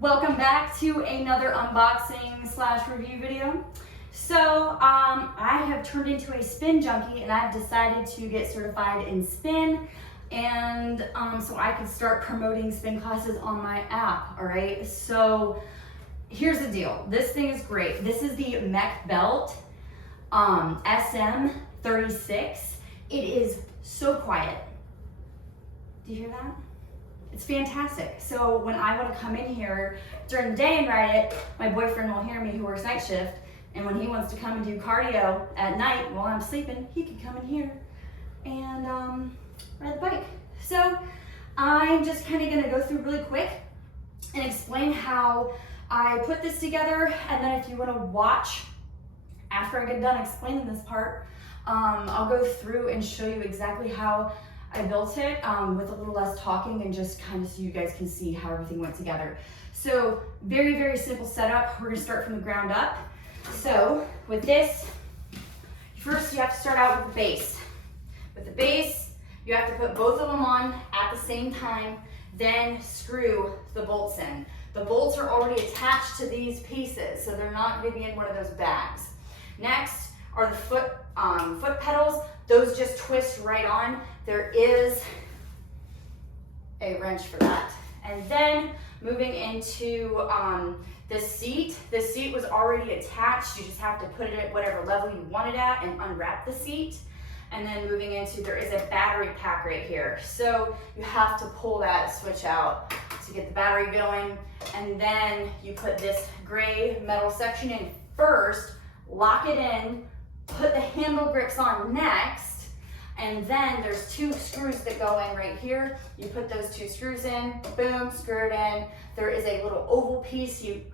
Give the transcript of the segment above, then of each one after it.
Welcome back to another unboxing / review video. So I have turned into a spin junkie and I've decided to get certified in spin, and so I can start promoting spin classes on my app. All right, so here's the deal. This thing is great. This is the Mekbelt SM36. It is so quiet. Do you hear that? It's fantastic. So when I want to come in here during the day and ride it, my boyfriend will hear me, who works night shift, and when he wants to come and do cardio at night while I'm sleeping, he can come in here and ride the bike. So I'm just kind of going to go through really quick and explain how I put this together, and then if you want to watch after I get done explaining this part, I'll go through and show you exactly how I built it with a little less talking, and just kind of so you guys can see how everything went together. So very, very simple setup. We're gonna start from the ground up. So with this, first you have to start out with the base. With the base, you have to put both of them on at the same time, then screw the bolts in. The bolts are already attached to these pieces, so they're not gonna be in one of those bags. Next are the foot pedals. Those just twist right on. There is a wrench for that. And then moving into the seat. The seat was already attached. You just have to put it at whatever level you want it at and unwrap the seat. And then moving into, there is a battery pack right here. So you have to pull that switch out to get the battery going. And then you put this gray metal section in first, lock it in, put the handle grips on next, and then there's two screws that go in right here. You put those two screws in, boom, screw it in. There is a little oval piece you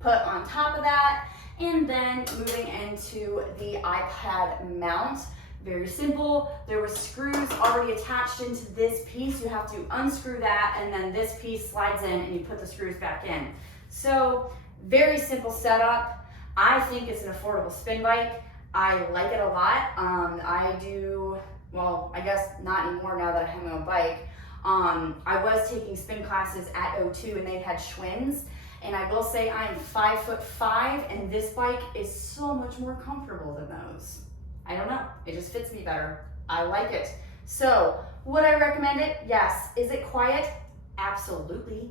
put on top of that, and then moving into the iPad mount. Very simple. There were screws already attached into this piece. You have to unscrew that, and then this piece slides in and you put the screws back in. So very simple setup. I think it's an affordable spin bike. I like it a lot. I do, well, I guess not anymore now that I have my own bike. I was taking spin classes at O2 and they had Schwinn's, and I will say I am 5'5", and this bike is so much more comfortable than those. I don't know, it just fits me better. I like it. So would I recommend it? Yes. Is it quiet? Absolutely.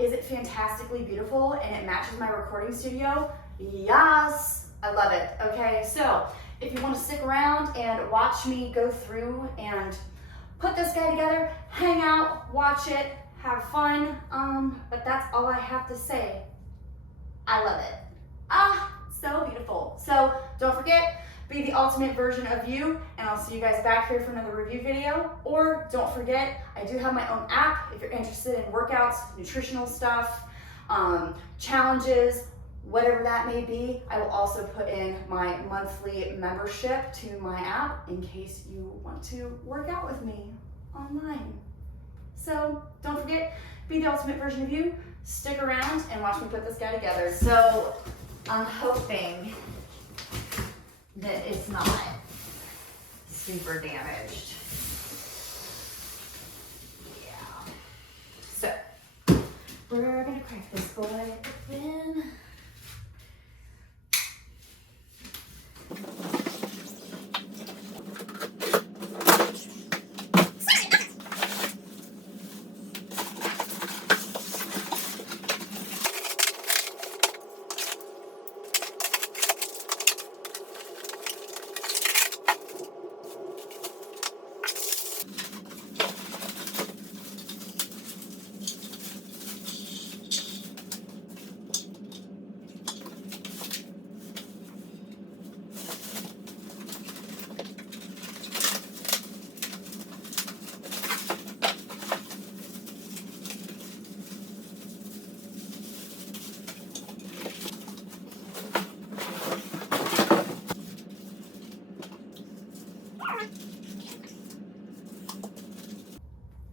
Is it fantastically beautiful and it matches my recording studio? Yes. I love it. Okay, so if you want to stick around and watch me go through and put this guy together, hang out, watch it, have fun, but that's all I have to say. I love it. So beautiful. So don't forget, be the ultimate version of you, and I'll see you guys back here for another review video. Or don't forget, I do have my own app if you're interested in workouts, nutritional stuff, challenges, whatever that may be. I will also put in my monthly membership to my app in case you want to work out with me online. So don't forget, be the ultimate version of you. Stick around and watch me put this guy together. So I'm hoping that it's not super damaged. Yeah. So we're gonna crack this boy open.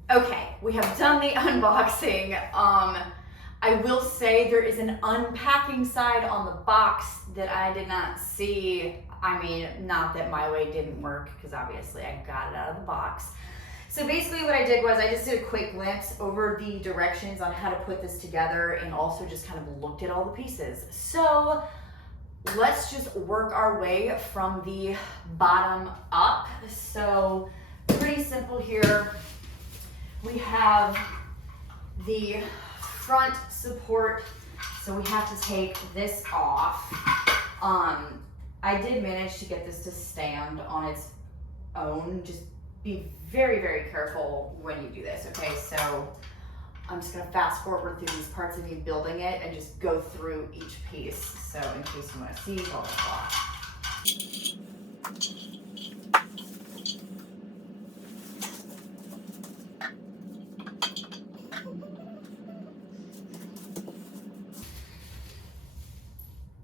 Okay, we have done the unboxing. I will say there is an unpacking side on the box that I did not see. I mean, not that my way didn't work, because obviously I got it out of the box. So basically what I did was I just did a quick glimpse over the directions on how to put this together and also just kind of looked at all the pieces. So let's just work our way from the bottom up. So pretty simple here. We have the front support, so we have to take this off. I did manage to get this to stand on its own. Just be very, very careful when you do this, okay? So I'm just gonna fast forward through these parts of me building it and just go through each piece. So in case you wanna see, blah, blah, blah.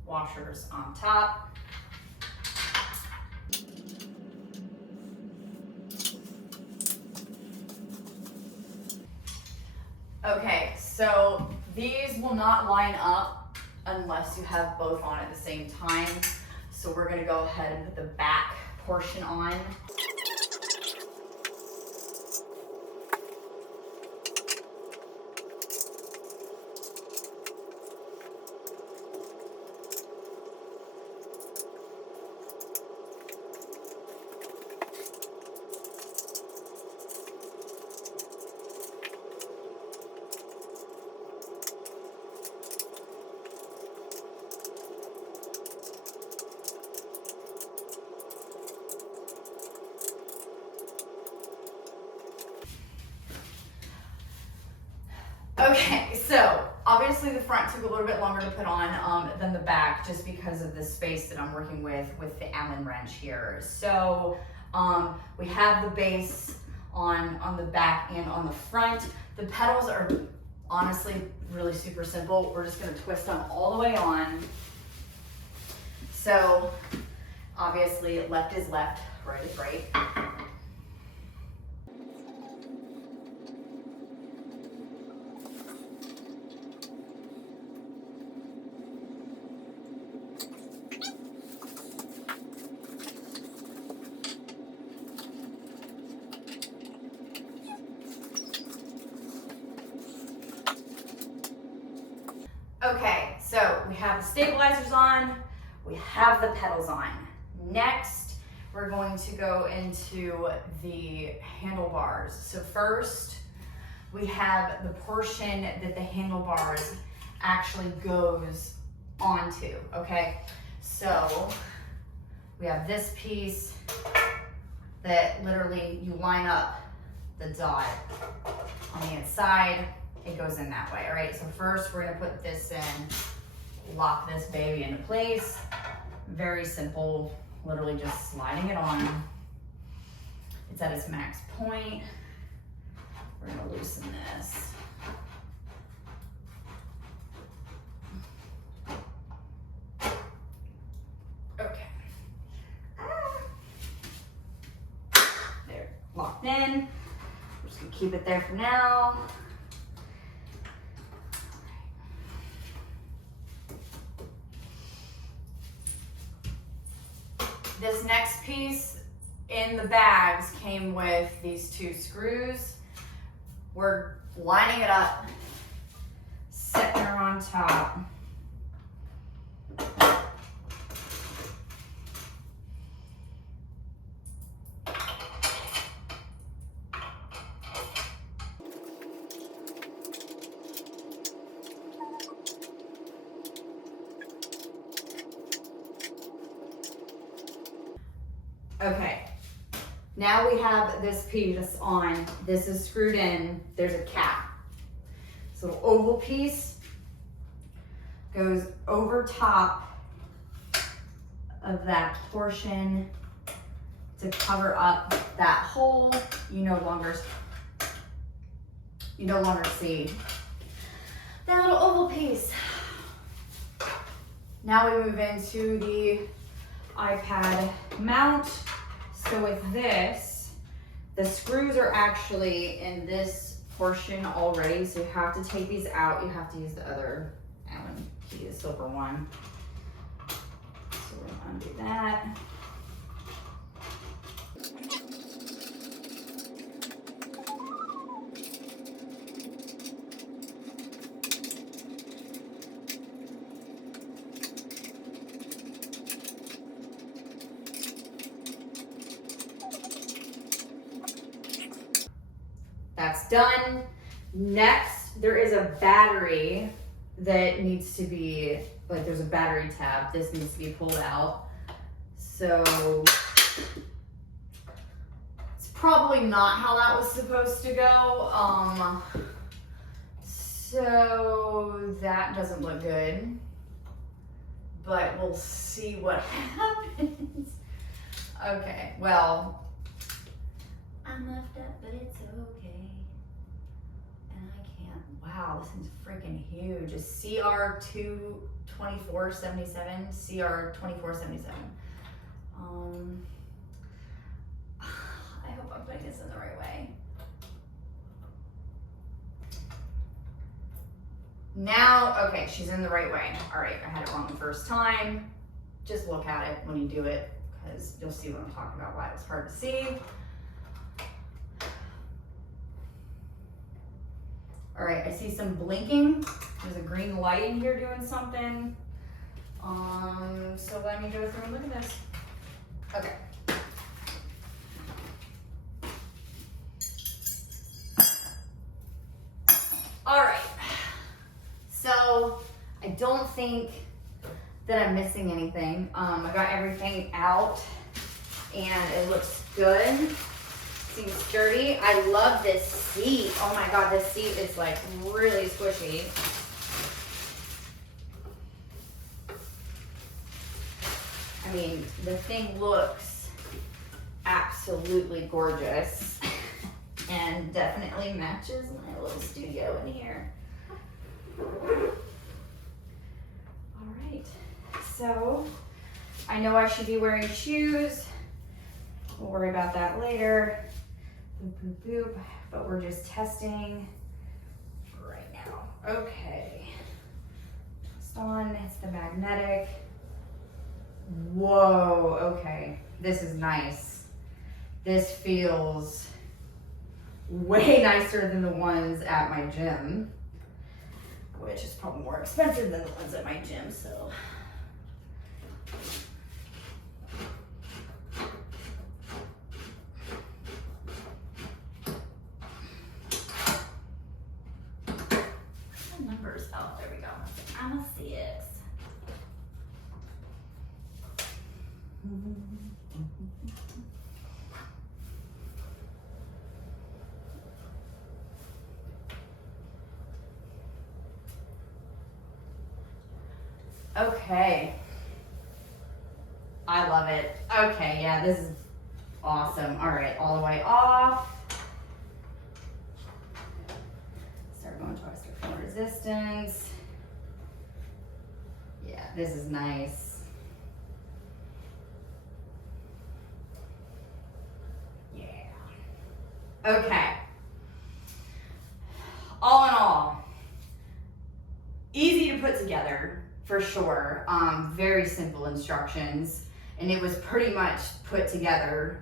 Washers on top. Okay, so these will not line up unless you have both on at the same time. So we're gonna go ahead and put the back portion on. Okay, so obviously the front took a little bit longer to put on than the back just because of the space that I'm working with the Allen wrench here. So we have the base on the back and on the front. The pedals are honestly really super simple. We're just gonna twist them all the way on. So obviously left is left, right is right. Okay, so we have the stabilizers on, we have the pedals on. Next, we're going to go into the handlebars. So first, we have the portion that the handlebars actually goes onto, okay? So we have this piece that literally you line up the dot on the inside. It goes in that way, all right? So first we're gonna put this in, lock this baby into place. Very simple, literally just sliding it on. It's at its max point. We're gonna loosen this. Okay. There, locked in. We're just gonna keep it there for now. This next piece in the bags came with these 2 screws. We're lining it up, setting her on top. Okay, now we have this piece on. This is screwed in. There's a cap. This little oval piece goes over top of that portion to cover up that hole. You no longer see that little oval piece. Now we move into the iPad mount. So with this, the screws are actually in this portion already, so you have to take these out. You have to use the other Allen key, the silver one. So we're gonna undo that. done. Next, there is a battery that needs to be, like there's a battery tab. This needs to be pulled out. So it's probably not how that was supposed to go. So that doesn't look good, but we'll see what happens. Okay, well, I'm left up, but it's okay. And I can't, wow, this thing's freaking huge. A CR2477, CR2477. I hope I'm putting this in the right way. Now, okay, she's in the right way. All right, I had it wrong the first time. Just look at it when you do it, because you'll see what I'm talking about, why it was hard to see. All right, I see some blinking. There's a green light in here doing something. So let me go through and look at this. Okay. All right. So I don't think that I'm missing anything. I got everything out and it looks good. Seems sturdy. I love this seat. Oh my God, this seat is like really squishy. I mean, the thing looks absolutely gorgeous and definitely matches my little studio in here. All right, so I know I should be wearing shoes. We'll worry about that later. Boop, boop, boop. But we're just testing right now. Okay. Just on, it's the magnetic. Whoa, okay. This is nice. This feels way nicer than the ones at my gym, which is probably more expensive than the ones at my gym, so. Numbers, oh, there we go. I'm a 6. Okay. I love it. Okay, yeah, this is awesome. All right, all the way off. Start going to extra full resistance. Yeah, this is nice. Yeah. Okay. All in all, easy to put together for sure. Very simple instructions, and it was pretty much put together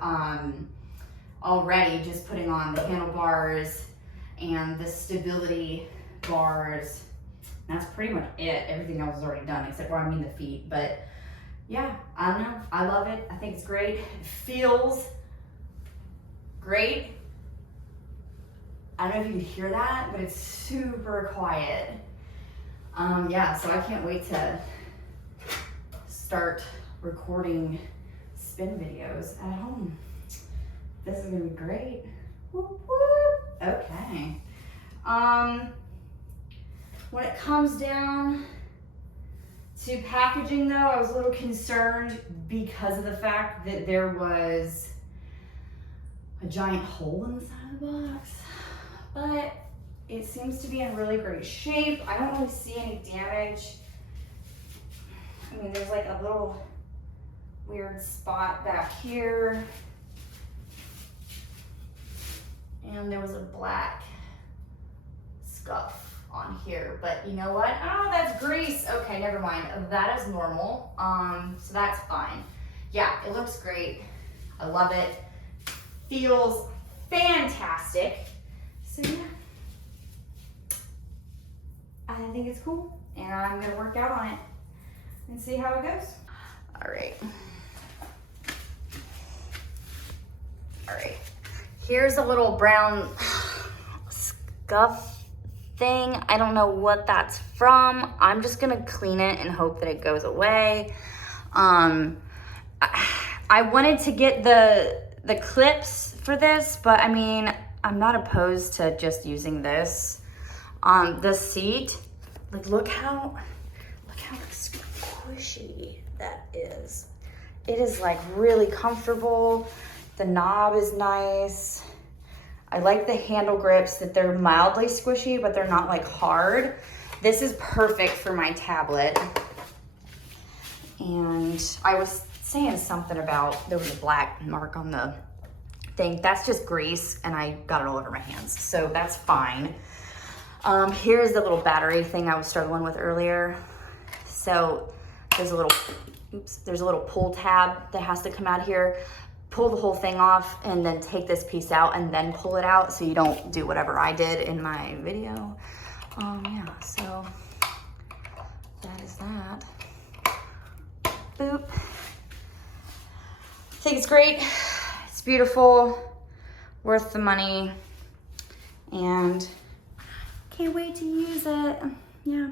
already, just putting on the handlebars and the stability bars. That's pretty much it. Everything else is already done, except for, I mean, the feet. But yeah, I don't know. I love it. I think it's great. It feels great. I don't know if you can hear that, but it's super quiet. Yeah, so I can't wait to start recording spin videos at home. This is gonna be great. Whoop, whoop. Okay. When it comes down to packaging though, I was a little concerned because of the fact that there was a giant hole in the side of the box, but it seems to be in really great shape. I don't really see any damage. I mean, there's like a little weird spot back here. And there was a black scuff on here, but you know what? Oh, that's grease. Okay, never mind. That is normal. So that's fine. Yeah, it looks great. I love it. Feels fantastic. So yeah, I think it's cool, and I'm gonna work out on it and see how it goes. All right. All right. Here's a little brown scuff thing. I don't know what that's from. I'm just gonna clean it and hope that it goes away. I wanted to get the clips for this, but I mean, I'm not opposed to just using this. The seat, like look how squishy that is. It is like really comfortable. The knob is nice. I like the handle grips, that they're mildly squishy, but they're not like hard. This is perfect for my tablet. And I was saying something about, there was a black mark on the thing. That's just grease, and I got it all over my hands, so that's fine. Here's the little battery thing I was struggling with earlier. So there's a little pull tab that has to come out here. Pull the whole thing off and then take this piece out and then pull it out, so you don't do whatever I did in my video. Yeah, so that is that. Boop. I think it's great. It's beautiful, worth the money, and can't wait to use it. Yeah.